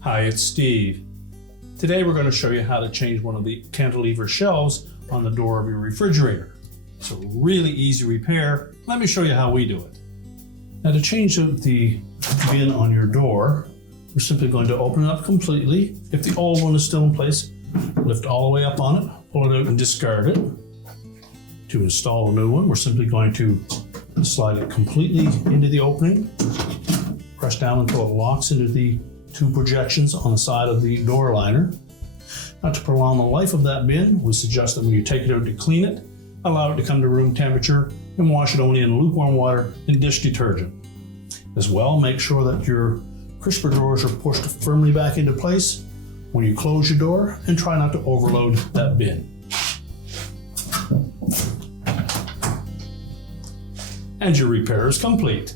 Hi, it's Steve. Today we're going to show you how to change one of the cantilever shelves on the door of your refrigerator. It's a really easy repair. Let me show you how we do it. Now, to change the bin on your door, we're simply going to open it up completely. If the old one is still in place, lift all the way up on it, pull it out and discard it. To install a new one, we're simply going to slide it completely into the opening, press down until it locks into the two projections on the side of the door liner. Now, to prolong the life of that bin, we suggest that when you take it out to clean it, allow it to come to room temperature and wash it only in lukewarm water and dish detergent. As well, make sure that your crisper drawers are pushed firmly back into place when you close your door, and try not to overload that bin. And your repair is complete.